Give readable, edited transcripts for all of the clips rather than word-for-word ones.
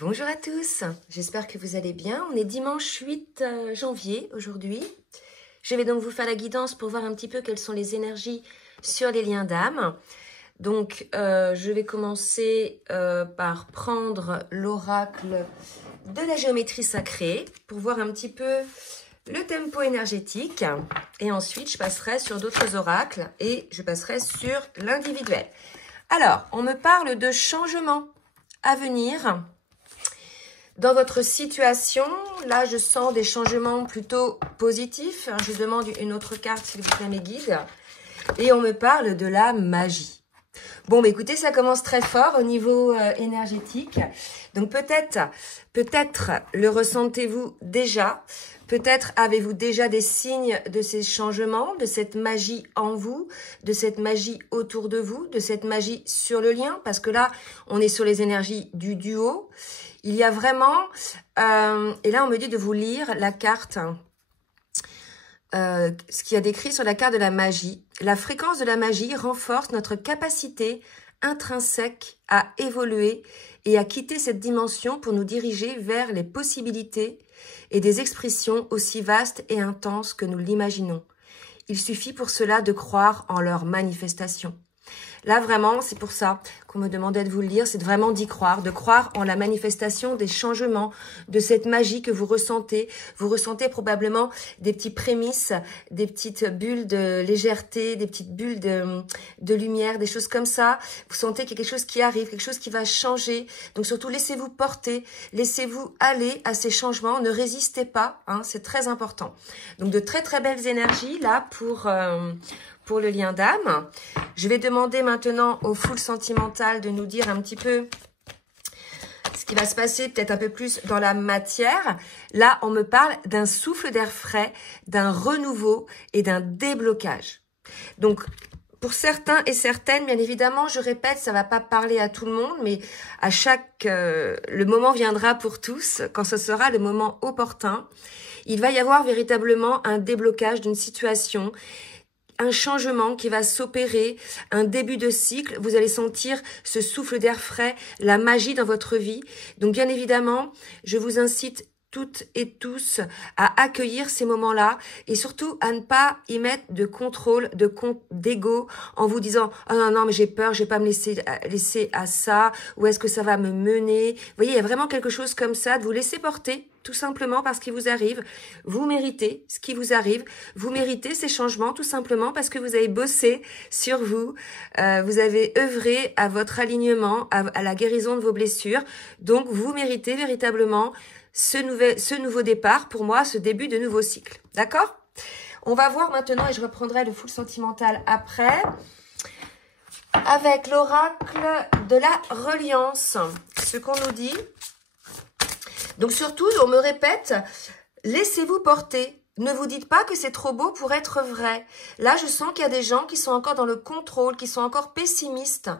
Bonjour à tous, j'espère que vous allez bien. On est dimanche 8 janvier aujourd'hui. Je vais donc vous faire la guidance pour voir un petit peu quelles sont les énergies sur les liens d'âme. Donc, je vais commencer par prendre l'oracle de la géométrie sacrée pour voir un petit peu le tempo énergétique. Et ensuite, je passerai sur d'autres oracles et je passerai sur l'individuel. Alors, on me parle de changements à venir. Dans votre situation, là, je sens des changements plutôt positifs. Je demande une autre carte, s'il vous plaît, mes guides. Et on me parle de la magie. Bon, mais écoutez, ça commence très fort au niveau énergétique. Donc peut-être le ressentez-vous déjà. Peut-être avez-vous déjà des signes de ces changements, de cette magie en vous, de cette magie autour de vous, de cette magie sur le lien. Parce que là, on est sur les énergies du duo. Il y a vraiment, et là on me dit de vous lire la carte, ce qu'il y a décrit sur la carte de la magie. La fréquence de la magie renforce notre capacité intrinsèque à évoluer et à quitter cette dimension pour nous diriger vers les possibilités et des expressions aussi vastes et intenses que nous l'imaginons. Il suffit pour cela de croire en leur manifestation. Là, vraiment, c'est pour ça qu'on me demandait de vous le lire, c'est vraiment d'y croire, de croire en la manifestation des changements, de cette magie que vous ressentez. Vous ressentez probablement des petits prémices, des petites bulles de légèreté, des petites bulles de lumière, des choses comme ça. Vous sentez qu'il y a quelque chose qui arrive, quelque chose qui va changer. Donc surtout, laissez-vous porter, laissez-vous aller à ces changements, ne résistez pas, hein, c'est très important. Donc de très très belles énergies là pour le lien d'âme. Je vais demander maintenant au full sentimental de nous dire un petit peu ce qui va se passer, peut-être un peu plus dans la matière. Là, on me parle d'un souffle d'air frais, d'un renouveau et d'un déblocage. Donc, pour certains et certaines, bien évidemment, je répète, ça va pas parler à tout le monde, mais à le moment viendra pour tous, quand ce sera le moment opportun. Il va y avoir véritablement un déblocage d'une situation, un changement qui va s'opérer, un début de cycle. Vous allez sentir ce souffle d'air frais, la magie dans votre vie. Donc bien évidemment, je vous incite toutes et tous à accueillir ces moments-là et surtout à ne pas y mettre de contrôle, d'ego en vous disant « Oh non, non, mais j'ai peur, je vais pas me laisser à ça, où est-ce que ça va me mener ?» Vous voyez, il y a vraiment quelque chose comme ça, de vous laisser porter tout simplement parce qu'il vous arrive. Vous méritez ce qui vous arrive. Vous méritez ces changements tout simplement parce que vous avez bossé sur vous. Vous avez œuvré à votre alignement, à la guérison de vos blessures. Donc, vous méritez véritablement ce nouveau départ, pour moi, ce début de nouveau cycle. D'accord? On va voir maintenant, et je reprendrai le full sentimental après, avec l'oracle de la reliance. Ce qu'on nous dit. Donc surtout, on me répète, laissez-vous porter. Ne vous dites pas que c'est trop beau pour être vrai. Là, je sens qu'il y a des gens qui sont encore dans le contrôle, qui sont encore pessimistes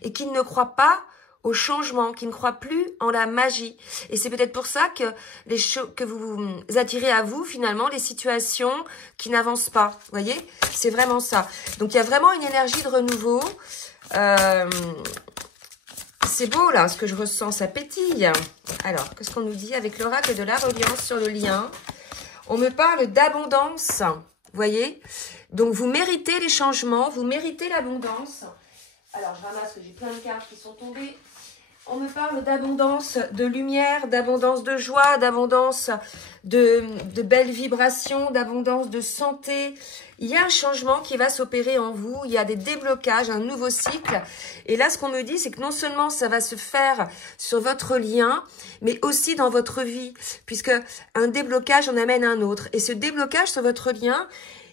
et qui ne croient pas au changement, qui ne croient plus en la magie. Et c'est peut-être pour ça que que vous attirez à vous, finalement, les situations qui n'avancent pas. Vous voyez? C'est vraiment ça. Donc, il y a vraiment une énergie de renouveau. C'est beau, là, ce que je ressens, ça pétille. Alors, qu'est-ce qu'on nous dit avec l'oracle de la reliance sur le lien? On me parle d'abondance, vous voyez? Donc, vous méritez les changements, vous méritez l'abondance. Alors, je ramasse, que j'ai plein de cartes qui sont tombées. On me parle d'abondance de lumière, d'abondance de joie, d'abondance de belles vibrations, d'abondance de santé. Il y a un changement qui va s'opérer en vous, il y a des déblocages, un nouveau cycle. Et là, ce qu'on me dit, c'est que non seulement ça va se faire sur votre lien, mais aussi dans votre vie, puisque un déblocage en amène un autre. Et ce déblocage sur votre lien,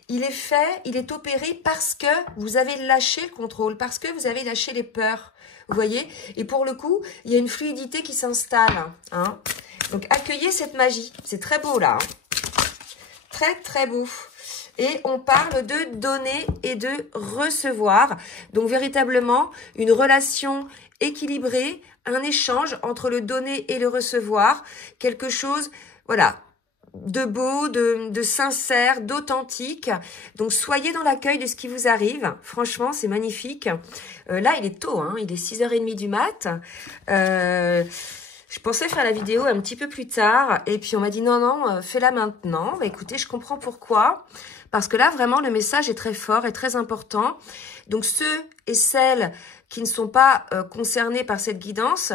il est fait, il est opéré parce que vous avez lâché le contrôle, parce que vous avez lâché les peurs. Vous voyez? Et pour le coup, il y a une fluidité qui s'installe. Hein? Donc, accueillez cette magie. C'est très beau, là. Hein? Très, très beau. Et on parle de donner et de recevoir. Donc, véritablement, une relation équilibrée, un échange entre le donner et le recevoir. Quelque chose, voilà, de beau, de sincère, d'authentique. Donc, soyez dans l'accueil de ce qui vous arrive. Franchement, c'est magnifique. Là, il est tôt, hein, il est 6h30 du mat. Je pensais faire la vidéo un petit peu plus tard et puis on m'a dit non, non, fais-la maintenant. Bah, écoutez, je comprends pourquoi. Parce que là, vraiment, le message est très fort et très important. Donc, ceux et celles qui ne sont pas concernés par cette guidance,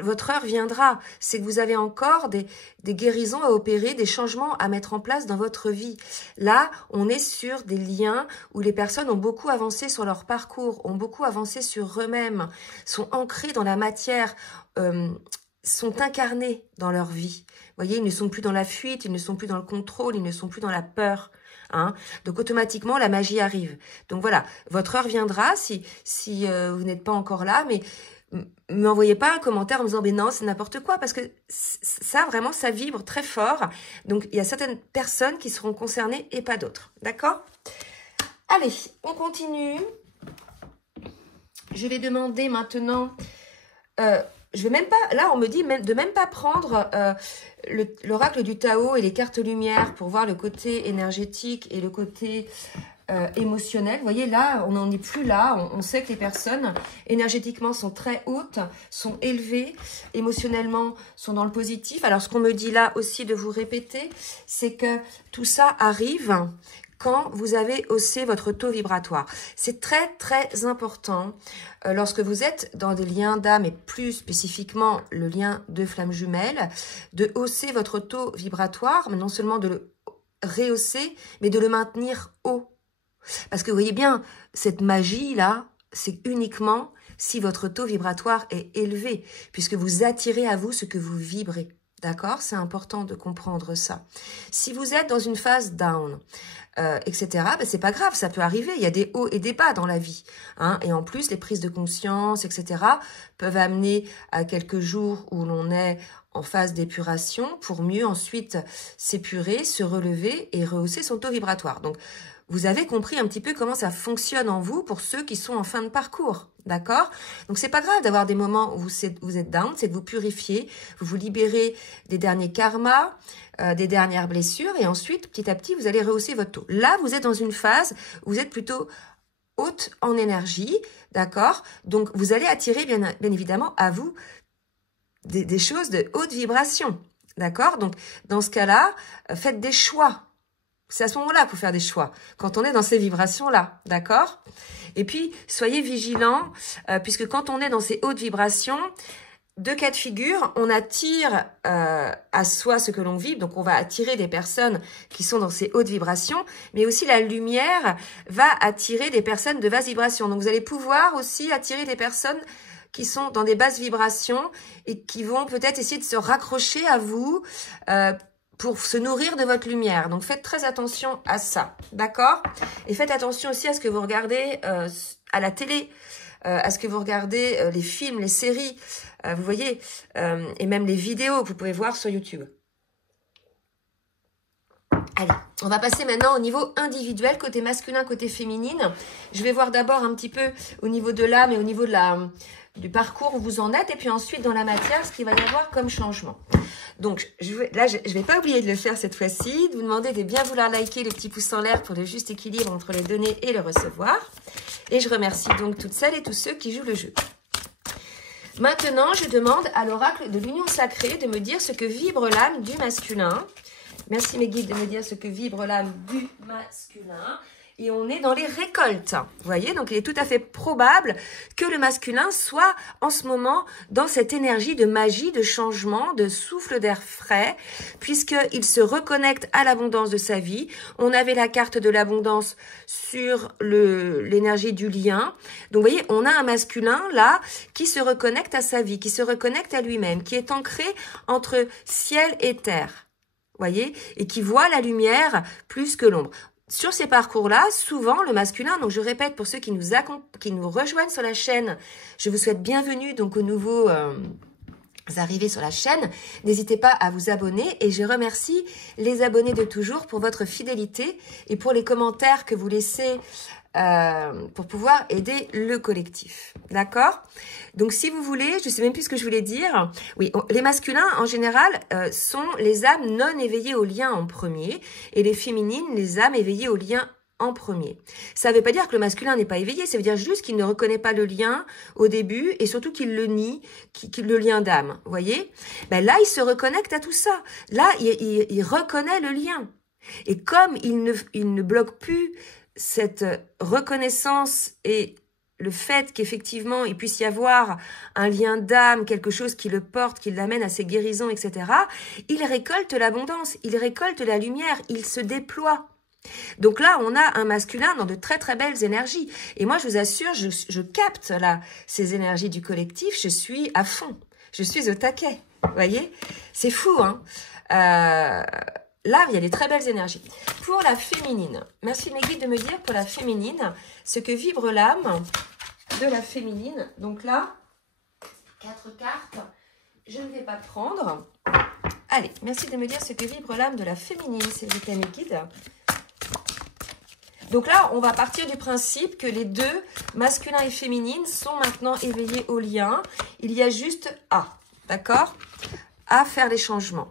votre heure viendra. C'est que vous avez encore des guérisons à opérer, des changements à mettre en place dans votre vie. Là, on est sur des liens où les personnes ont beaucoup avancé sur leur parcours, ont beaucoup avancé sur eux-mêmes, sont ancrés dans la matière, sont incarnés dans leur vie. Vous voyez, ils ne sont plus dans la fuite, ils ne sont plus dans le contrôle, ils ne sont plus dans la peur. Hein. Donc automatiquement la magie arrive. Donc voilà, votre heure viendra si vous n'êtes pas encore là, mais m'envoyez pas un commentaire en me disant mais non c'est n'importe quoi, parce que ça vraiment ça vibre très fort. Donc il y a certaines personnes qui seront concernées et pas d'autres, d'accord? Allez, on continue. Je vais demander maintenant. Je vais même pas, là on me dit de même pas prendre l'oracle du Tao et les cartes lumière pour voir le côté énergétique et le côté émotionnel. Vous voyez là, on n'en est plus là, on sait que les personnes énergétiquement sont très hautes, sont élevées, émotionnellement sont dans le positif. Alors ce qu'on me dit là aussi de vous répéter, c'est que tout ça arrive quand vous avez haussé votre taux vibratoire. C'est très, très important lorsque vous êtes dans des liens d'âme et plus spécifiquement le lien de flammes jumelles, de hausser votre taux vibratoire, mais non seulement de le rehausser, mais de le maintenir haut. Parce que vous voyez bien, cette magie-là, c'est uniquement si votre taux vibratoire est élevé, puisque vous attirez à vous ce que vous vibrez. D'accord? C'est important de comprendre ça. Si vous êtes dans une phase down, etc., ben c'est pas grave, ça peut arriver. Il y a des hauts et des bas dans la vie. Hein, et en plus, les prises de conscience, etc., peuvent amener à quelques jours où l'on est en phase d'épuration pour mieux ensuite s'épurer, se relever et rehausser son taux vibratoire. Donc, vous avez compris un petit peu comment ça fonctionne en vous pour ceux qui sont en fin de parcours, d'accord? Donc, c'est pas grave d'avoir des moments où vous êtes down, c'est de vous purifier, vous vous libérez des derniers karmas, des dernières blessures, et ensuite, petit à petit, vous allez rehausser votre taux. Là, vous êtes dans une phase où vous êtes plutôt haute en énergie, d'accord? Donc, vous allez attirer, bien évidemment, à vous des choses de haute vibration, d'accord? Donc, dans ce cas-là, faites des choix. C'est à ce moment-là qu'il faut faire des choix, quand on est dans ces vibrations-là, d'accord? Et puis, soyez vigilants, puisque quand on est dans ces hautes vibrations, deux cas de figure, on attire à soi ce que l'on vibre, donc on va attirer des personnes qui sont dans ces hautes vibrations, mais aussi la lumière va attirer des personnes de basse vibration. Donc vous allez pouvoir aussi attirer des personnes qui sont dans des basses vibrations et qui vont peut-être essayer de se raccrocher à vous pour se nourrir de votre lumière. Donc, faites très attention à ça, d'accord? Et faites attention aussi à ce que vous regardez à la télé, à ce que vous regardez les films, les séries, vous voyez, et même les vidéos que vous pouvez voir sur YouTube. Allez, on va passer maintenant au niveau individuel, côté masculin, côté féminine. Je vais voir d'abord un petit peu au niveau de l'âme et au niveau de du parcours où vous en êtes, et puis ensuite dans la matière, ce qu'il va y avoir comme changement. Donc, je vais pas oublier de le faire cette fois-ci, de vous demander de bien vouloir liker le petit pouce en l'air pour le juste équilibre entre les donner et le recevoir. Et je remercie donc toutes celles et tous ceux qui jouent le jeu. Maintenant, je demande à l'oracle de l'union sacrée de me dire ce que vibre l'âme du masculin. Merci mes guides de me dire ce que vibre l'âme du masculin. Et on est dans les récoltes. Vous voyez, donc il est tout à fait probable que le masculin soit en ce moment dans cette énergie de magie, de changement, de souffle d'air frais, puisqu'il se reconnecte à l'abondance de sa vie. On avait la carte de l'abondance sur l'énergie du lien. Donc vous voyez, on a un masculin là qui se reconnecte à sa vie, qui se reconnecte à lui-même, qui est ancré entre ciel et terre. Voyez, et qui voit la lumière plus que l'ombre. Sur ces parcours-là, souvent, le masculin, donc je répète pour ceux qui nous rejoignent sur la chaîne, je vous souhaite bienvenue donc aux nouveaux arrivés sur la chaîne. N'hésitez pas à vous abonner et je remercie les abonnés de toujours pour votre fidélité et pour les commentaires que vous laissez pour pouvoir aider le collectif. D'accord? Donc, si vous voulez, je ne sais même plus ce que je voulais dire. Oui, les masculins, en général, sont les âmes non éveillées au lien en premier et les féminines, les âmes éveillées au lien en premier. Ça ne veut pas dire que le masculin n'est pas éveillé, ça veut dire juste qu'il ne reconnaît pas le lien au début et surtout qu'il le nie, le lien d'âme. Vous voyez? Ben là, il se reconnecte à tout ça. Là, il reconnaît le lien. Et comme il ne bloque plus cette reconnaissance et le fait qu'effectivement, il puisse y avoir un lien d'âme, quelque chose qui le porte, qui l'amène à ses guérisons, etc., il récolte l'abondance, il récolte la lumière, il se déploie. Donc là, on a un masculin dans de très très belles énergies. Et moi, je vous assure, je capte là ces énergies du collectif, je suis à fond, je suis au taquet. Vous voyez? C'est fou, hein? Là, il y a des très belles énergies. Pour la féminine, merci mes guides de me dire pour la féminine, ce que vibre l'âme de la féminine. Donc là, 4 cartes, je ne vais pas prendre. Allez, merci de me dire ce que vibre l'âme de la féminine, s'il vous plaît mes guides. Donc là, on va partir du principe que les deux, masculin et féminine, sont maintenant éveillés au lien. Il y a juste d'accord, à faire les changements.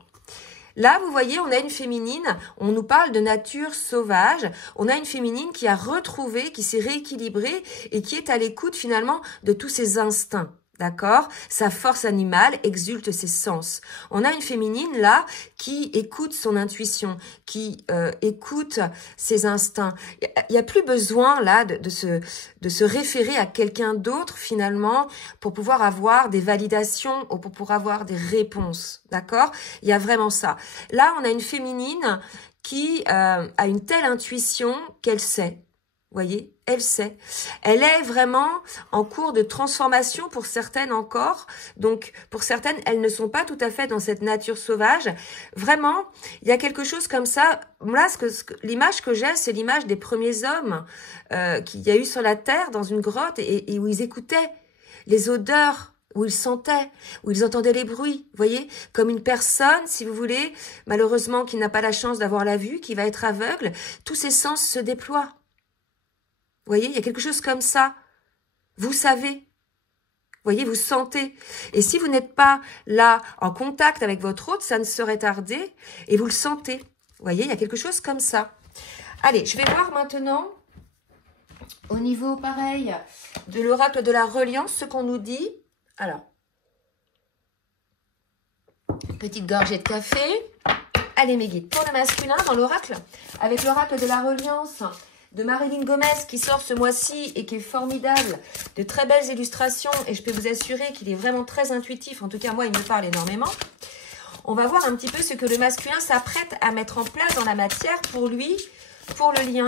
Là, vous voyez, on a une féminine, on nous parle de nature sauvage, on a une féminine qui a retrouvé, qui s'est rééquilibrée et qui est à l'écoute finalement de tous ses instincts. D'accord? Sa force animale exulte ses sens. On a une féminine là qui écoute son intuition, qui écoute ses instincts. Il n'y a plus besoin là de se référer à quelqu'un d'autre finalement pour pouvoir avoir des validations ou pour pouvoir avoir des réponses. D'accord? Il y a vraiment ça. Là, on a une féminine qui a une telle intuition qu'elle sait. Vous voyez, elle sait. Elle est vraiment en cours de transformation pour certaines encore. Donc, pour certaines, elles ne sont pas tout à fait dans cette nature sauvage. Vraiment, il y a quelque chose comme ça. Là, l'image que j'ai, c'est l'image des premiers hommes qu'il y a eu sur la terre, dans une grotte, et où ils écoutaient les odeurs, où ils sentaient, où ils entendaient les bruits. Vous voyez, comme une personne, si vous voulez, malheureusement, qui n'a pas la chance d'avoir la vue, qui va être aveugle, tous ses sens se déploient. Vous voyez, il y a quelque chose comme ça. Vous savez. Vous voyez, vous sentez. Et si vous n'êtes pas là en contact avec votre hôte, ça ne serait tardé et vous le sentez. Vous voyez, il y a quelque chose comme ça. Allez, je vais voir maintenant, au niveau pareil, de l'oracle de la reliance, ce qu'on nous dit. Alors, petite gorgée de café. Allez mes guides, pour le masculin, dans l'oracle, avec l'oracle de la reliance de Marilyn Gomez qui sort ce mois-ci et qui est formidable, de très belles illustrations et je peux vous assurer qu'il est vraiment très intuitif, en tout cas moi il me parle énormément. On va voir un petit peu ce que le masculin s'apprête à mettre en place dans la matière pour lui, pour le lien.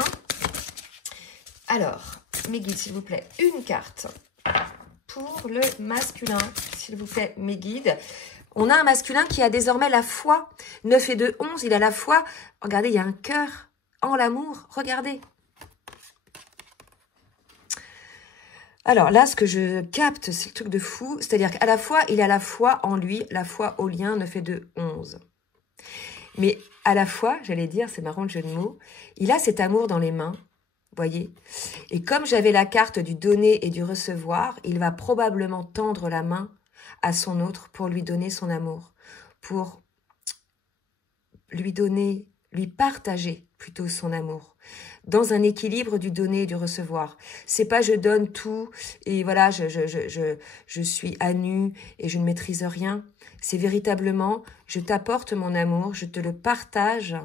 Alors, mes guides s'il vous plaît, une carte pour le masculin, s'il vous plaît mes guides. On a un masculin qui a désormais la foi, 9 et 2, 11, il a la foi. Regardez, il y a un cœur en l'amour, regardez. Alors là, ce que je capte, c'est le truc de fou. C'est-à-dire qu'à la fois, il a la foi en lui, la foi au lien 9 et 2, 11. Mais à la fois, j'allais dire, c'est marrant le jeu de mots, il a cet amour dans les mains, voyez. Et comme j'avais la carte du donner et du recevoir, il va probablement tendre la main à son autre pour lui donner son amour, pour lui donner, lui partager plutôt son amour, dans un équilibre du donner et du recevoir. C'est pas je donne tout et voilà, je suis à nu et je ne maîtrise rien. C'est véritablement, je t'apporte mon amour, je te le partage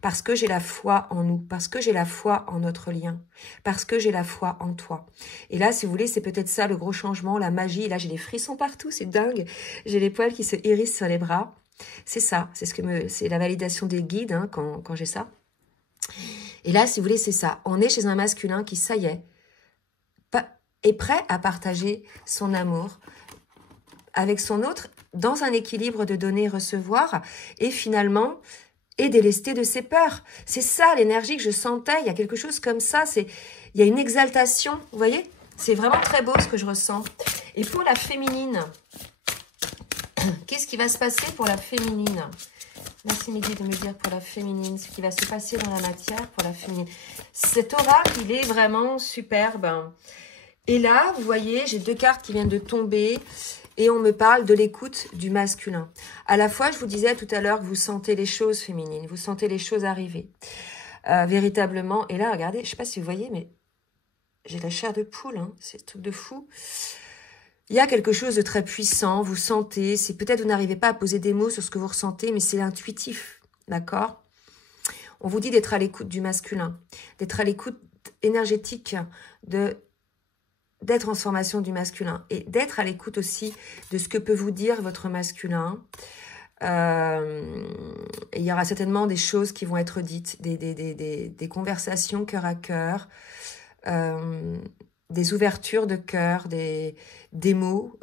parce que j'ai la foi en nous, parce que j'ai la foi en notre lien, parce que j'ai la foi en toi. Et là, si vous voulez, c'est peut-être ça le gros changement, la magie. Là, j'ai des frissons partout, c'est dingue. J'ai les poils qui se hérissent sur les bras. C'est ça, c'est la validation des guides hein, quand j'ai ça. Et là, si vous voulez, c'est ça. On est chez un masculin qui, ça y est prêt à partager son amour avec son autre dans un équilibre de donner et recevoir et finalement est délesté de ses peurs. C'est ça l'énergie que je sentais. Il y a quelque chose comme ça. Il y a une exaltation. Vous voyez? C'est vraiment très beau ce que je ressens. Et pour la féminine, qu'est-ce qui va se passer pour la féminine? Merci Mehdi de me dire pour la féminine, ce qui va se passer dans la matière pour la féminine. Cet oracle, il est vraiment superbe. Et là, vous voyez, j'ai deux cartes qui viennent de tomber et on me parle de l'écoute du masculin. À la fois, je vous disais tout à l'heure que vous sentez les choses féminines, vous sentez les choses arriver. véritablement. Et là, regardez, je sais pas si vous voyez, mais j'ai la chair de poule, hein, c'est un truc de fou. Il y a quelque chose de très puissant, vous sentez, c'est peut-être vous n'arrivez pas à poser des mots sur ce que vous ressentez, mais c'est intuitif, d'accord? On vous dit d'être à l'écoute du masculin, d'être à l'écoute énergétique des transformations du masculin et d'être à l'écoute aussi de ce que peut vous dire votre masculin. Il y aura certainement des choses qui vont être dites, des conversations cœur à cœur, des ouvertures de cœur, des mots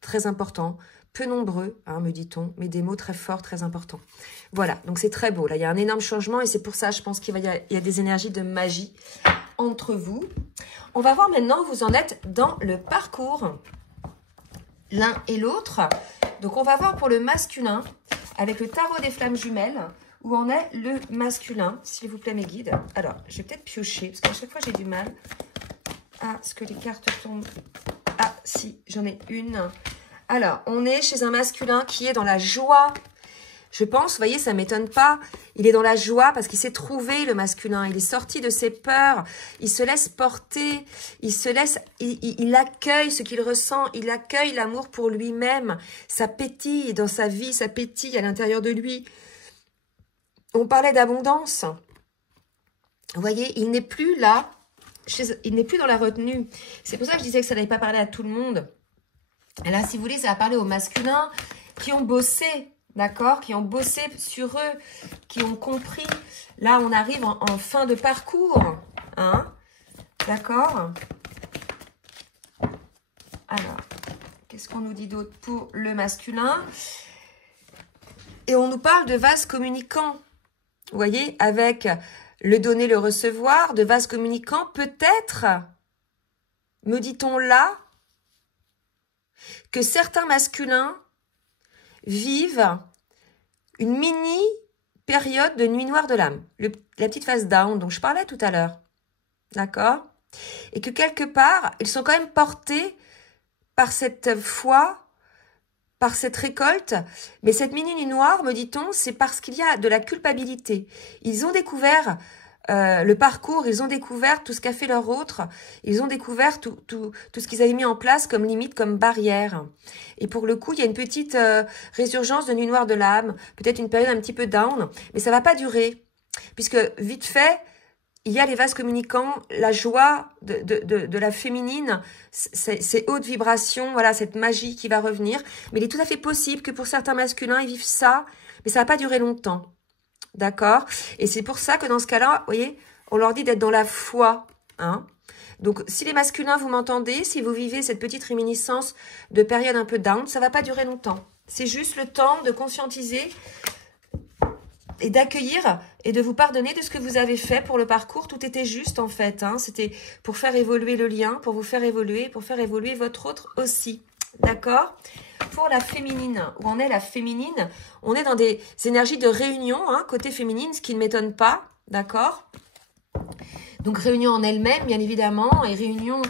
très importants, peu nombreux, hein, me dit-on, mais des mots très forts, très importants. Voilà, donc c'est très beau. Là, il y a un énorme changement et c'est pour ça, je pense qu'il y a des énergies de magie entre vous. On va voir maintenant où vous en êtes dans le parcours, l'un et l'autre. Donc, on va voir pour le masculin, avec le tarot des flammes jumelles, où en est le masculin, s'il vous plaît, mes guides. Alors, je vais peut-être piocher, parce qu'à chaque fois, j'ai du mal à ce que les cartes tombent. Ah, si, j'en ai une. Alors, on est chez un masculin qui est dans la joie. Je pense, vous voyez, ça ne m'étonne pas. Il est dans la joie parce qu'il s'est trouvé, le masculin. Il est sorti de ses peurs. Il se laisse porter. Il accueille ce qu'il ressent. Il accueille l'amour pour lui-même. Ça pétille dans sa vie. Ça pétille à l'intérieur de lui. On parlait d'abondance. Vous voyez, il n'est plus là. Il n'est plus dans la retenue. C'est pour ça que je disais que ça n'allait pas parler à tout le monde. Et là, si vous voulez, ça va parler aux masculins qui ont bossé. D'accord, qui ont bossé sur eux, qui ont compris. Là, on arrive en fin de parcours. Hein, d'accord. Alors, qu'est-ce qu'on nous dit d'autre pour le masculin? Et on nous parle de vase communicant. Vous voyez, avec le donner, le recevoir, de vase communicant, peut-être, me dit-on là, que certains masculins vivent une mini période de nuit noire de l'âme, la petite phase down dont je parlais tout à l'heure, d'accord? Et que quelque part, ils sont quand même portés par cette foi, par cette récolte, mais cette mini nuit noire, me dit-on, c'est parce qu'il y a de la culpabilité. Ils ont découvert le parcours, ils ont découvert tout ce qu'a fait leur autre, ils ont découvert tout ce qu'ils avaient mis en place comme limite, comme barrière. Et pour le coup, il y a une petite résurgence de nuit noire de l'âme, peut-être une période un petit peu down, mais ça va pas durer, puisque vite fait, il y a les vases communicants, la joie de la féminine, ces hautes vibrations, voilà, cette magie qui va revenir, mais il est tout à fait possible que pour certains masculins, ils vivent ça, mais ça va pas durer longtemps. D'accord? Et c'est pour ça que dans ce cas-là, vous voyez, on leur dit d'être dans la foi. Hein? Donc, si les masculins, vous m'entendez, si vous vivez cette petite réminiscence de période un peu down, ça ne va pas durer longtemps. C'est juste le temps de conscientiser et d'accueillir et de vous pardonner de ce que vous avez fait pour le parcours. Tout était juste, en fait. Hein? C'était pour faire évoluer le lien, pour vous faire évoluer, pour faire évoluer votre autre aussi. D'accord? Pour la féminine, où on est la féminine, on est dans des énergies de réunion, hein, côté féminine, ce qui ne m'étonne pas, d'accord? Donc réunion en elle-même, bien évidemment, et réunion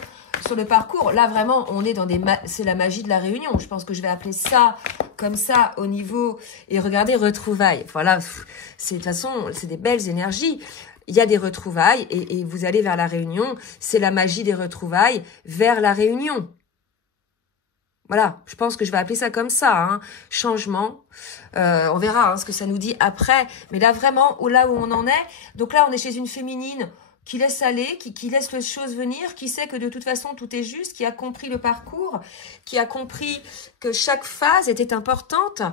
sur le parcours. Là, vraiment, on est dans c'est la magie de la réunion. Je pense que je vais appeler ça comme ça au niveau... Et regardez, retrouvailles. Voilà, de toute façon, c'est des belles énergies. Il y a des retrouvailles et vous allez vers la réunion. C'est la magie des retrouvailles vers la réunion. Voilà, je pense que je vais appeler ça comme ça, hein. Changement. On verra hein, ce que ça nous dit après. Mais là, vraiment, là où on en est, donc là, on est chez une féminine qui laisse aller, qui laisse les choses venir, qui sait que de toute façon, tout est juste, qui a compris le parcours, qui a compris que chaque phase était importante.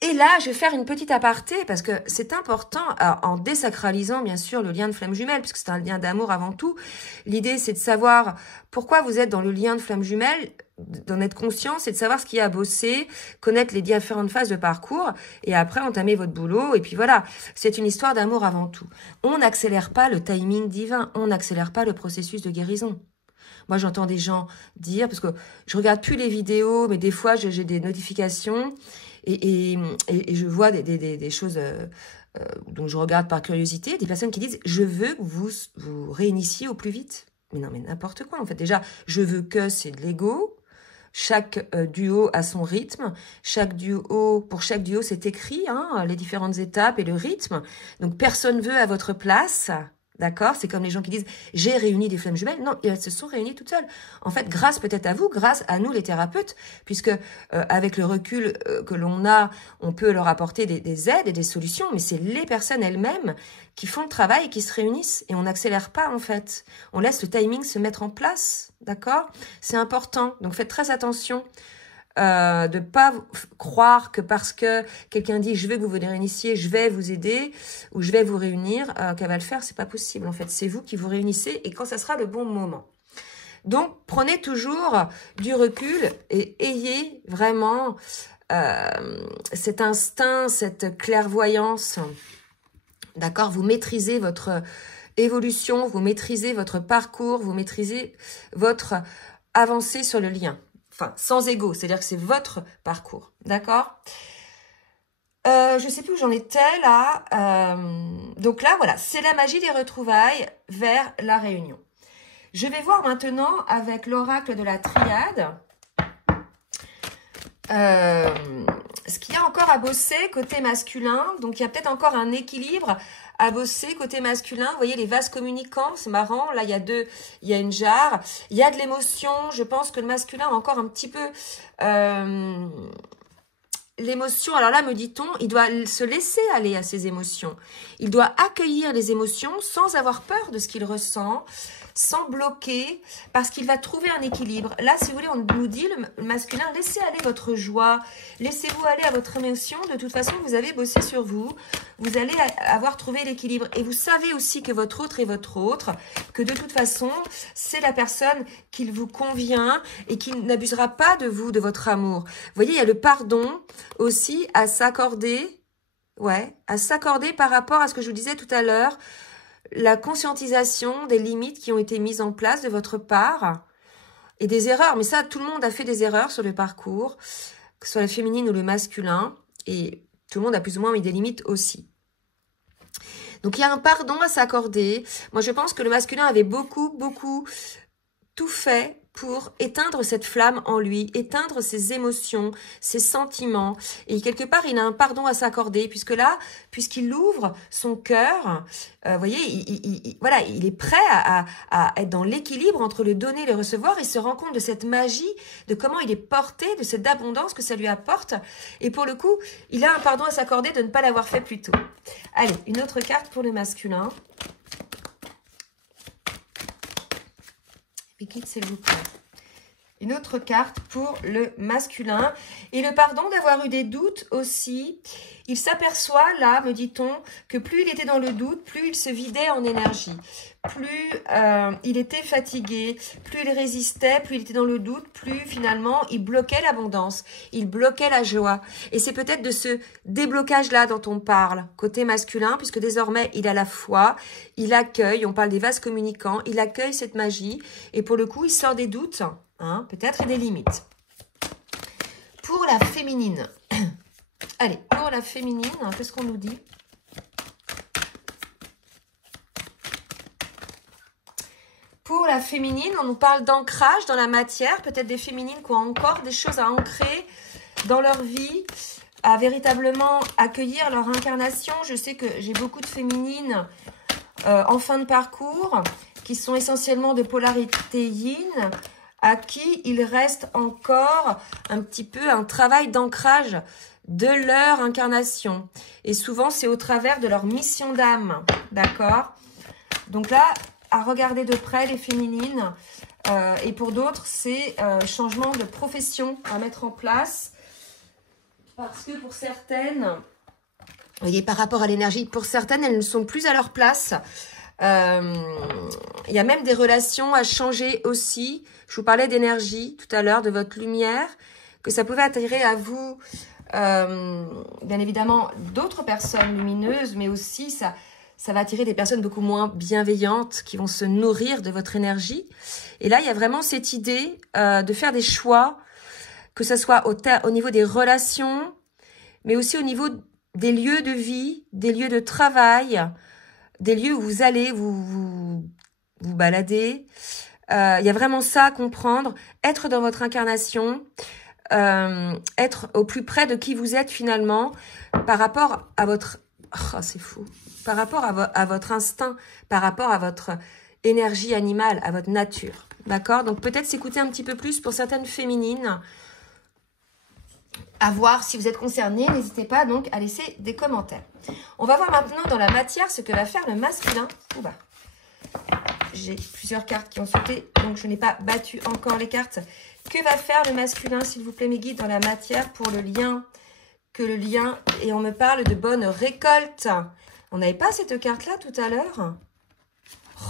Et là, je vais faire une petite aparté parce que c'est important, en désacralisant bien sûr le lien de flamme jumelle, puisque c'est un lien d'amour avant tout. L'idée, c'est de savoir pourquoi vous êtes dans le lien de flamme jumelle, d'en être conscient, c'est de savoir ce qu'il y a à bosser, connaître les différentes phases de parcours, et après entamer votre boulot. Et puis voilà, c'est une histoire d'amour avant tout. On n'accélère pas le timing divin, on n'accélère pas le processus de guérison. Moi, j'entends des gens dire, parce que je regarde plus les vidéos, mais des fois, j'ai des notifications. Et je vois des choses dont je regarde par curiosité, des personnes qui disent « Je veux que vous réinitiez au plus vite ». Mais non, mais n'importe quoi, en fait. Déjà, « Je veux que » c'est de l'ego. chaque duo a son rythme. Pour chaque duo, c'est écrit, hein, les différentes étapes et le rythme. Donc, personne veut à votre place. D'accord? C'est comme les gens qui disent « j'ai réuni des flammes jumelles ». Non, elles se sont réunies toutes seules. En fait, grâce peut-être à vous, grâce à nous les thérapeutes, puisque avec le recul que l'on a, on peut leur apporter des aides et des solutions, mais c'est les personnes elles-mêmes qui font le travail et qui se réunissent. Et on n'accélère pas en fait. On laisse le timing se mettre en place. D'accord? C'est important. Donc faites très attention. De pas croire que parce que quelqu'un dit je veux que vous vous réunissiez, je vais vous aider ou je vais vous réunir, qu'elle va le faire, c'est pas possible. En fait, c'est vous qui vous réunissez et quand ça sera le bon moment. Donc, prenez toujours du recul et ayez vraiment cet instinct, cette clairvoyance. D'accord? Vous maîtrisez votre évolution, vous maîtrisez votre parcours, vous maîtrisez votre avancée sur le lien. Enfin, sans ego, c'est-à-dire que c'est votre parcours, d'accord? Je ne sais plus où j'en étais là. Donc là, voilà, c'est la magie des retrouvailles vers la réunion. Je vais voir maintenant avec l'oracle de la triade ce qu'il y a encore à bosser côté masculin. Donc, il y a peut-être encore un équilibre à bosser côté masculin. Vous voyez, les vases communicants, c'est marrant. Là, il y a une jarre. Il y a de l'émotion. Je pense que le masculin a encore un petit peu l'émotion. Alors là, me dit-on, il doit se laisser aller à ses émotions. Il doit accueillir les émotions sans avoir peur de ce qu'il ressent, sans bloquer, parce qu'il va trouver un équilibre. Là, si vous voulez, on nous dit, le masculin, laissez aller votre joie, laissez-vous aller à votre émotion. De toute façon, vous avez bossé sur vous, vous allez avoir trouvé l'équilibre. Et vous savez aussi que votre autre est votre autre, que de toute façon, c'est la personne qui vous convient et qui n'abusera pas de vous, de votre amour. Vous voyez, il y a le pardon aussi à s'accorder, à s'accorder par rapport à ce que je vous disais tout à l'heure, la conscientisation des limites qui ont été mises en place de votre part et des erreurs. Mais ça, tout le monde a fait des erreurs sur le parcours, que ce soit le féminin ou le masculin, et tout le monde a plus ou moins mis des limites aussi. Donc, il y a un pardon à s'accorder. Moi, je pense que le masculin avait beaucoup tout fait pour éteindre cette flamme en lui, éteindre ses émotions, ses sentiments. Et quelque part, il a un pardon à s'accorder, puisque là, puisqu'il ouvre son cœur, vous voyez, il est prêt à être dans l'équilibre entre le donner et le recevoir. Il se rend compte de cette magie, de comment il est porté, de cette abondance que ça lui apporte. Et pour le coup, il a un pardon à s'accorder de ne pas l'avoir fait plus tôt. Allez, une autre carte pour le masculin. Quitte, s'il vous plaît. Une autre carte pour le masculin. Et le pardon d'avoir eu des doutes aussi. Il s'aperçoit, là, me dit-on, que plus il était dans le doute, plus il se vidait en énergie. Plus il était fatigué, plus il résistait, plus il était dans le doute, plus finalement il bloquait l'abondance, il bloquait la joie. Et c'est peut-être de ce déblocage-là dont on parle, côté masculin, puisque désormais il a la foi, il accueille, on parle des vases communicants, il accueille cette magie, et pour le coup il sort des doutes, hein, peut-être, et des limites. Pour la féminine, allez, pour la féminine, qu'est-ce qu'on nous dit ? Pour la féminine, on nous parle d'ancrage dans la matière, peut-être des féminines qui ont encore des choses à ancrer dans leur vie, à véritablement accueillir leur incarnation. Je sais que j'ai beaucoup de féminines en fin de parcours qui sont essentiellement de polarité yin, à qui il reste encore un petit peu un travail d'ancrage de leur incarnation. Et souvent, c'est au travers de leur mission d'âme, d'accord? Donc là, à regarder de près les féminines. Et pour d'autres, c'est changement de profession à mettre en place. Parce que pour certaines, vous voyez, par rapport à l'énergie, pour certaines, elles ne sont plus à leur place. Il y a même des relations à changer aussi. Je vous parlais d'énergie tout à l'heure, de votre lumière, que ça pouvait attirer à vous, bien évidemment, d'autres personnes lumineuses, mais aussi ça va attirer des personnes beaucoup moins bienveillantes qui vont se nourrir de votre énergie. Et là, il y a vraiment cette idée de faire des choix, que ce soit au niveau des relations, mais aussi au niveau des lieux de vie, des lieux de travail, des lieux où vous allez vous balader, Il y a vraiment ça à comprendre. Être dans votre incarnation, être au plus près de qui vous êtes finalement, par rapport à votre... Oh, c'est fou. Par rapport à votre instinct, par rapport à votre énergie animale, à votre nature. D'accord? Donc peut-être s'écouter un petit peu plus pour certaines féminines. À voir si vous êtes concernés. N'hésitez pas donc à laisser des commentaires. On va voir maintenant dans la matière ce que va faire le masculin. Oula. J'ai plusieurs cartes qui ont sauté, donc je n'ai pas battu encore les cartes. Que va faire le masculin, s'il vous plaît, mes guides, dans la matière pour le lien? Que le lien, et on me parle de bonne récolte. On n'avait pas cette carte-là tout à l'heure?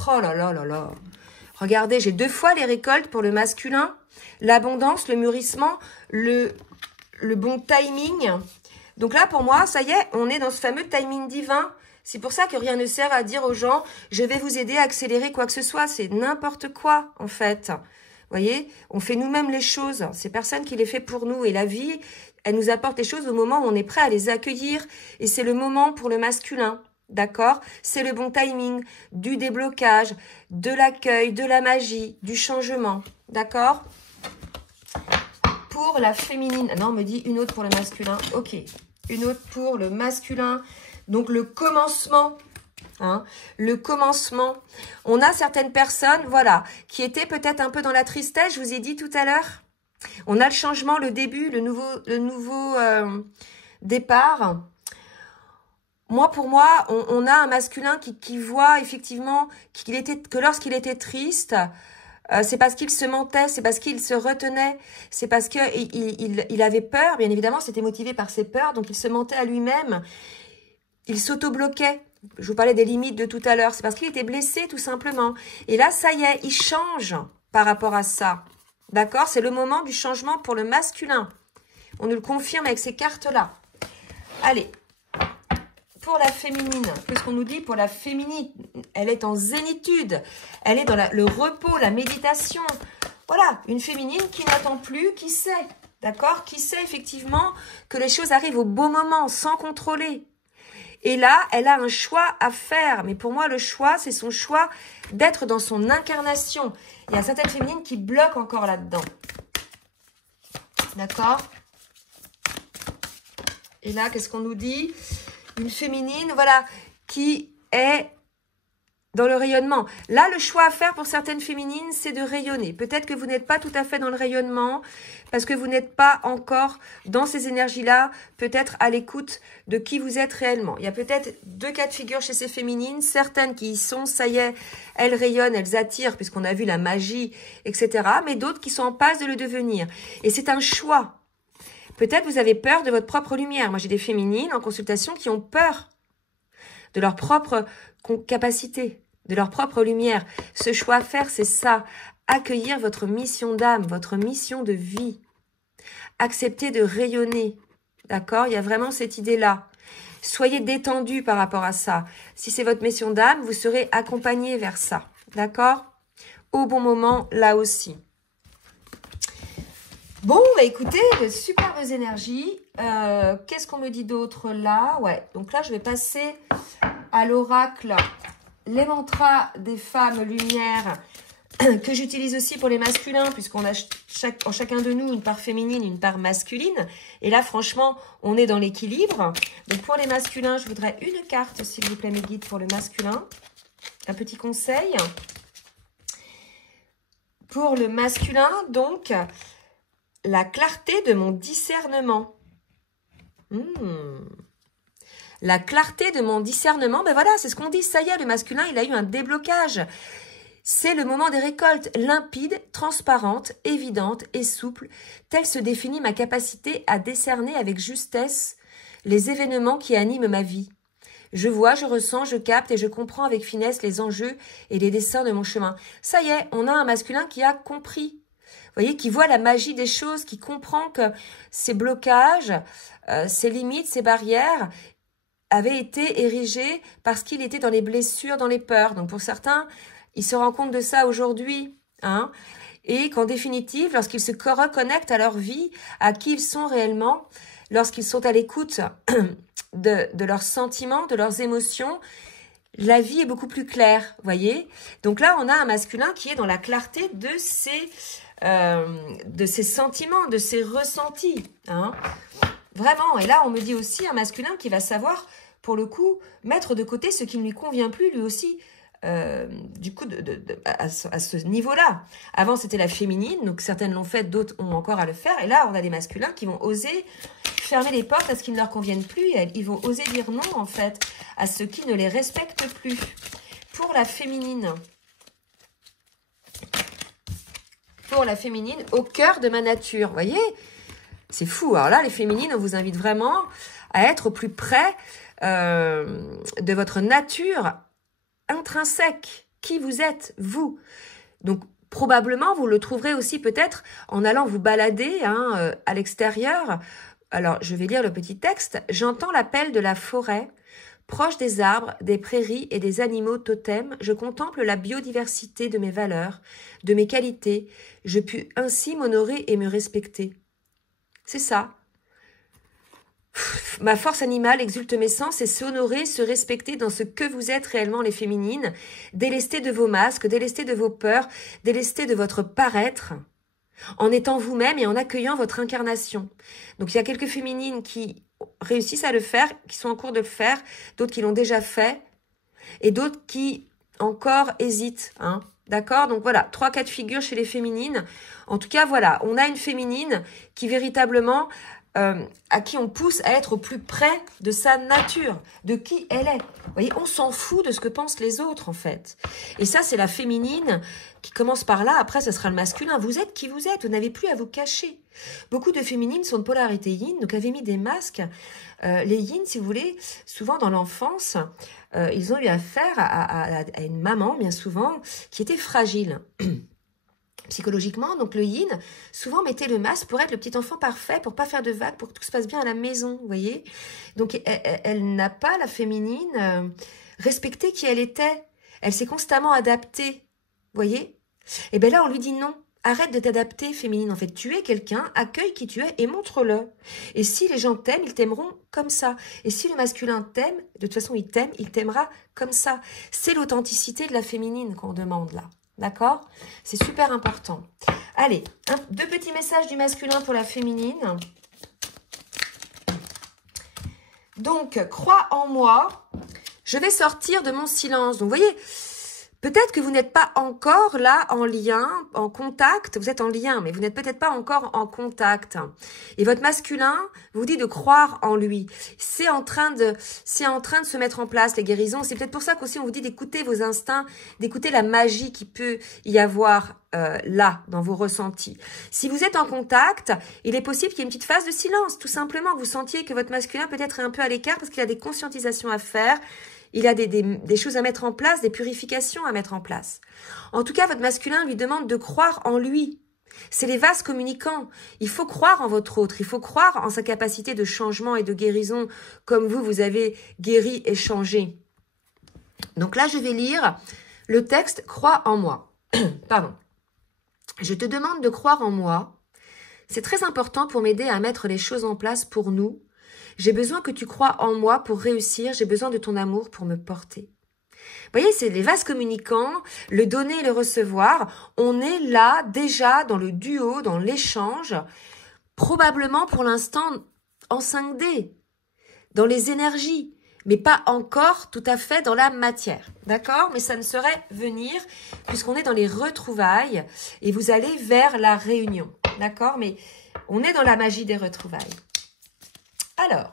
Oh là là là là. Regardez, j'ai 2 fois les récoltes pour le masculin. L'abondance, le mûrissement, le bon timing. Donc là, pour moi, ça y est, on est dans ce fameux timing divin. C'est pour ça que rien ne sert à dire aux gens « je vais vous aider à accélérer quoi que ce soit ». C'est n'importe quoi, en fait. Vous voyez, on fait nous-mêmes les choses. C'est personne qui les fait pour nous. Et la vie, elle nous apporte les choses au moment où on est prêt à les accueillir. Et c'est le moment pour le masculin. D'accord? C'est le bon timing du déblocage, de l'accueil, de la magie, du changement. D'accord? Pour la féminine. Non, on me dit une autre pour le masculin. Ok. Une autre pour le masculin. Donc, le commencement. Hein, le commencement. On a certaines personnes, voilà, qui étaient peut-être un peu dans la tristesse, je vous ai dit tout à l'heure. On a le changement, le début, le nouveau départ. Moi, pour moi, on a un masculin qui voit effectivement que lorsqu'il était triste, c'est parce qu'il se mentait, c'est parce qu'il se retenait, c'est parce qu'il avait peur, bien évidemment, c'était motivé par ses peurs, donc il se mentait à lui-même, il s'auto-bloquait. Je vous parlais des limites de tout à l'heure, c'est parce qu'il était blessé tout simplement. Et là, ça y est, il change par rapport à ça. D'accord? C'est le moment du changement pour le masculin. On nous le confirme avec ces cartes-là. Allez, pour la féminine, qu'est-ce qu'on nous dit pour la féminine? Elle est en zénitude, elle est dans le repos, la méditation. Voilà, une féminine qui n'attend plus, qui sait, d'accord? Qui sait effectivement que les choses arrivent au bon moment, sans contrôler. Et là, elle a un choix à faire. Mais pour moi, le choix, c'est son choix d'être dans son incarnation. Il y a certaines féminines qui bloquent encore là-dedans. D'accord? Et là, qu'est-ce qu'on nous dit? Une féminine, voilà, qui est dans le rayonnement. Là, le choix à faire pour certaines féminines, c'est de rayonner. Peut-être que vous n'êtes pas tout à fait dans le rayonnement, parce que vous n'êtes pas encore dans ces énergies-là, peut-être à l'écoute de qui vous êtes réellement. Il y a peut-être 2 cas de figure chez ces féminines, certaines qui y sont, ça y est, elles rayonnent, elles attirent, puisqu'on a vu la magie, etc. Mais d'autres qui sont en passe de le devenir. Et c'est un choix. Peut-être vous avez peur de votre propre lumière. Moi, j'ai des féminines en consultation qui ont peur de leur propre capacité, de leur propre lumière. Ce choix à faire, c'est ça. Accueillir votre mission d'âme, votre mission de vie. Accepter de rayonner. D'accord? Il y a vraiment cette idée-là. Soyez détendu par rapport à ça. Si c'est votre mission d'âme, vous serez accompagné vers ça. D'accord? Au bon moment, là aussi. Bon, bah écoutez, de superbes énergies. Qu'est-ce qu'on me dit d'autre là? Ouais, donc là, je vais passer à l'oracle, les mantras des femmes lumière, que j'utilise aussi pour les masculins, puisqu'on a en chacun de nous une part féminine, une part masculine. Et là, franchement, on est dans l'équilibre. Donc, pour les masculins, je voudrais une carte, s'il vous plaît, mes guides, pour le masculin. Un petit conseil. Pour le masculin, donc, la clarté de mon discernement. La clarté de mon discernement, ben voilà, c'est ce qu'on dit, ça y est, le masculin, il a eu un déblocage. C'est le moment des récoltes, limpide, transparente, évidente et souple. Telle se définit ma capacité à décerner avec justesse les événements qui animent ma vie. Je vois, je ressens, je capte et je comprends avec finesse les enjeux et les dessins de mon chemin. Ça y est, on a un masculin qui a compris. Vous voyez, qui voit la magie des choses, qui comprend que ces blocages, ces limites, ces barrières avaient été érigés parce qu'il était dans les blessures, dans les peurs. Donc pour certains, ils se rendent compte de ça aujourd'hui. Hein, et qu'en définitive, lorsqu'ils se reconnectent à leur vie, à qui ils sont réellement, lorsqu'ils sont à l'écoute de leurs sentiments, de leurs émotions, la vie est beaucoup plus claire, voyez. Donc là, on a un masculin qui est dans la clarté de ses sentiments, de ses ressentis. Hein. Vraiment. Et là, on me dit aussi un masculin qui va savoir, pour le coup, mettre de côté ce qui ne lui convient plus, lui aussi, du coup, à ce niveau-là. Avant, c'était la féminine, donc certaines l'ont fait, d'autres ont encore à le faire. Et là, on a des masculins qui vont oser fermer les portes à ce qui ne leur convienne plus. Et ils vont oser dire non, en fait, à ce qui ne les respecte plus. Pour la féminine, au cœur de ma nature, vous voyez, c'est fou. Alors là, les féminines, on vous invite vraiment à être au plus près de votre nature intrinsèque, qui vous êtes, vous. Donc, probablement, vous le trouverez aussi peut-être en allant vous balader à l'extérieur. Alors, je vais lire le petit texte. « J'entends l'appel de la forêt, proche des arbres, des prairies et des animaux totems. Je contemple la biodiversité de mes valeurs, de mes qualités. Je puis ainsi m'honorer et me respecter. » C'est ça. Ma force animale exulte mes sens et s'honorer, se respecter dans ce que vous êtes réellement les féminines, délester de vos masques, délester de vos peurs, délester de votre paraître, en étant vous-même et en accueillant votre incarnation. Donc il y a quelques féminines qui réussissent à le faire, qui sont en cours de le faire, d'autres qui l'ont déjà fait, et d'autres qui encore hésitent. Hein. D'accord? Donc voilà, 3 cas de figure chez les féminines. En tout cas, voilà, on a une féminine qui véritablement... à qui on pousse à être au plus près de sa nature, de qui elle est. Vous voyez, on s'en fout de ce que pensent les autres, en fait. Et ça, c'est la féminine qui commence par là. Après, ce sera le masculin. Vous êtes qui vous êtes. Vous n'avez plus à vous cacher. Beaucoup de féminines sont de polarité yin, donc avaient mis des masques. Les yin, si vous voulez, souvent dans l'enfance, ils ont eu affaire à une maman, bien souvent, qui était fragile. Psychologiquement, donc le yin, souvent mettait le masque pour être le petit enfant parfait, pour pas faire de vagues, pour que tout se passe bien à la maison, vous voyez. Donc elle n'a pas, la féminine, respecté qui elle était. Elle s'est constamment adaptée, vous voyez. Et bien là, on lui dit non, arrête de t'adapter, féminine. En fait, tu es quelqu'un, accueille qui tu es et montre-le. Et si les gens t'aiment, ils t'aimeront comme ça. Et si le masculin t'aime, de toute façon, il t'aime, il t'aimera comme ça. C'est l'authenticité de la féminine qu'on demande là. D'accord? C'est super important. Allez, 2 petits messages du masculin pour la féminine. Donc, crois en moi. Je vais sortir de mon silence. Donc, vous voyez, peut-être que vous n'êtes pas encore là en lien, en contact. Vous êtes en lien, mais vous n'êtes peut-être pas encore en contact. Et votre masculin vous dit de croire en lui. C'est en train de se mettre en place, les guérisons. C'est peut-être pour ça qu'aussi on vous dit d'écouter vos instincts, d'écouter la magie qui peut y avoir là, dans vos ressentis. Si vous êtes en contact, il est possible qu'il y ait une petite phase de silence. Tout simplement, vous sentiez que votre masculin peut-être est un peu à l'écart parce qu'il a des conscientisations à faire. Il a des choses à mettre en place, des purifications à mettre en place. En tout cas, votre masculin lui demande de croire en lui. C'est les vases communicants. Il faut croire en votre autre. Il faut croire en sa capacité de changement et de guérison, comme vous avez guéri et changé. Donc là, je vais lire le texte « Crois en moi ». Pardon. Je te demande de croire en moi. C'est très important pour m'aider à mettre les choses en place pour nous. J'ai besoin que tu crois en moi pour réussir. J'ai besoin de ton amour pour me porter. Vous voyez, c'est les vases communicants, le donner et le recevoir. On est là déjà dans le duo, dans l'échange, probablement pour l'instant en 5D, dans les énergies, mais pas encore tout à fait dans la matière. D'accord? Mais ça ne saurait venir puisqu'on est dans les retrouvailles et vous allez vers la réunion. D'accord? Mais on est dans la magie des retrouvailles. Alors,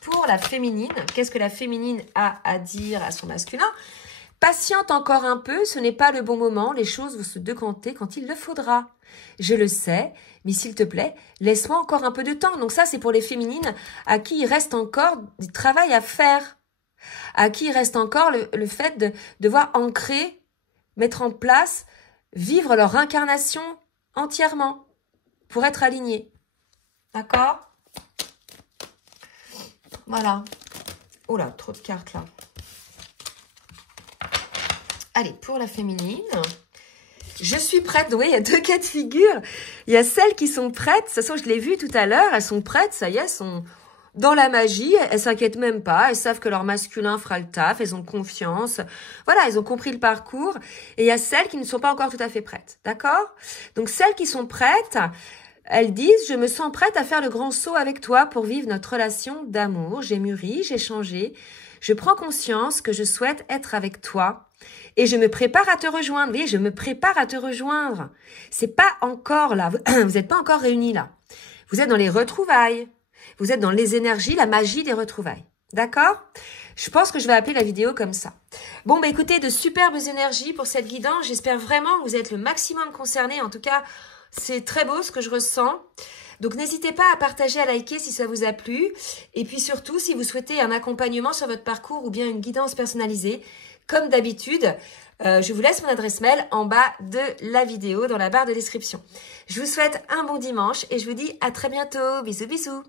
pour la féminine, qu'est-ce que la féminine a à dire à son masculin? Patiente encore un peu, ce n'est pas le bon moment, les choses vont se décanter quand il le faudra. Je le sais, mais s'il te plaît, laisse-moi encore un peu de temps. Donc ça, c'est pour les féminines à qui il reste encore du travail à faire, à qui il reste encore le fait de devoir ancrer, mettre en place, vivre leur incarnation entièrement pour être alignés. D'accord? Voilà. Oh là, trop de cartes là. Allez, pour la féminine, je suis prête. Oui, il y a 2 cas de figure. Il y a celles qui sont prêtes. De toute façon, je l'ai vu tout à l'heure. Elles sont prêtes. Ça y est, dans la magie, elles s'inquiètent même pas, elles savent que leur masculin fera le taf, elles ont confiance. Voilà, elles ont compris le parcours. Et il y a celles qui ne sont pas encore tout à fait prêtes, d'accord? Donc celles qui sont prêtes, elles disent « Je me sens prête à faire le grand saut avec toi pour vivre notre relation d'amour. J'ai mûri, j'ai changé. Je prends conscience que je souhaite être avec toi et je me prépare à te rejoindre. » Vous voyez, je me prépare à te rejoindre. C'est pas encore là, vous n'êtes pas encore réunis là. Vous êtes dans les retrouvailles. Vous êtes dans les énergies, la magie des retrouvailles. D'accord? Je pense que je vais appeler la vidéo comme ça. Bon, bah écoutez, de superbes énergies pour cette guidance. J'espère vraiment que vous êtes le maximum concernés. En tout cas, c'est très beau ce que je ressens. Donc, n'hésitez pas à partager, à liker si ça vous a plu. Et puis surtout, si vous souhaitez un accompagnement sur votre parcours ou bien une guidance personnalisée, comme d'habitude, je vous laisse mon adresse mail en bas de la vidéo, dans la barre de description. Je vous souhaite un bon dimanche et je vous dis à très bientôt. Bisous, bisous.